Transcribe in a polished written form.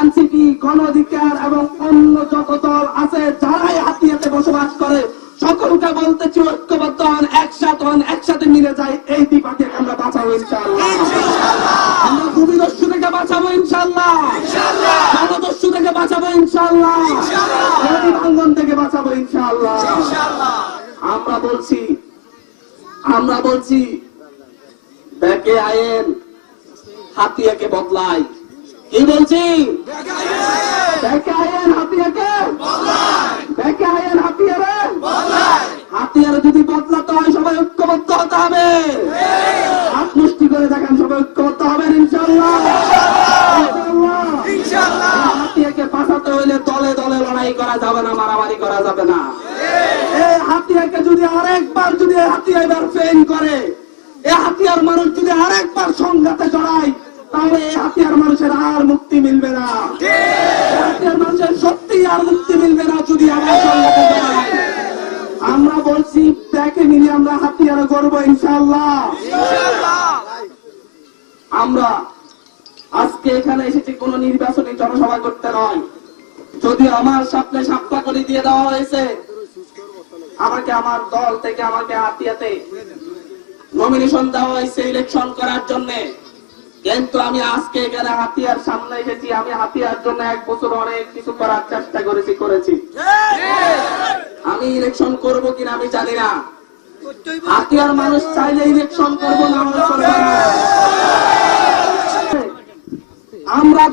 NCP, গণ অধিকার এবং অন্য যত দল আছে যারাই হাতিয়াতে বসবাস করে সকলকে বলতেছি ঐক্যবদ্ধ হন, একসাথে মিলে যাই, এই দ্বীপাকে আমরা বাঁচাবো ইনশাআল্লাহ। আমরা ভূমিদস্যু থেকে বাঁচাবো ইনশাআল্লাহ, জনদস্যু থেকে বাঁচাবো ইনশাআল্লাহ, নদী ভাঙ্গন থেকে বাঁচাবো ইনশাআল্লাহ। আমরা বলছি ব্যাকে আইন হাতিয়াকে বদলাই। কি বলছি? ব্যাকে আইন হাতিয়াকে ব্যাকে আইন হাতিয়ারে যদি বদলাতে হয় সবাই ঐক্যবদ্ধ হতে হবে। হাত মুষ্টি করে দেখেন, সবাই ঐক্যবদ্ধ হবেন ইনশাআল্লাহ। হাতিয়াকে বাঁচাতে হইলে দলে দলে লড়াই করা যাবে না, মারামারি করা যাবে না। এই হাতিয়াকে যদি আরেকবার হাতিয়া এবার ফেল করে, এই হাতিয়ার মানুষ যদি আরেকবার সংঘাতে জড়ায়, তাহলে এই হাতিয়ার মানুষের আর মুক্তি মিলবে না। হাতিয়ার মানুষের সত্যি আর মুক্তি মিলবে না যদি আবার সংঘাতে জড়ায়। আমরা বলছি ব্যাকে মিলে আমরা হাতিয়ারে গড়বো ইনশাআল্লাহ। আমরা আজকে এখানে এসেছি কোন নির্বাচনী জনসভা করতে নয়। যদি আমার সামনে সাপ্তাহ করে দিয়ে দেওয়া হয়েছে, আমাকে আমার দল থেকে আমাকে হাতিয়াতে নমিনেশন দেওয়া হয়েছে ইলেকশন করার জন্য, কিন্তু আমি আজকে এখানে হাতিয়ার সামনে এসেছি। আমি হাতিয়ার জন্য 1 বছর অনেক কিছু করার চেষ্টা করেছি। আমি ইলেকশন করব কিনা আমি জানি না। হাতিয়ার মানুষ চাইলে ইলেকশন করবো, না আমরা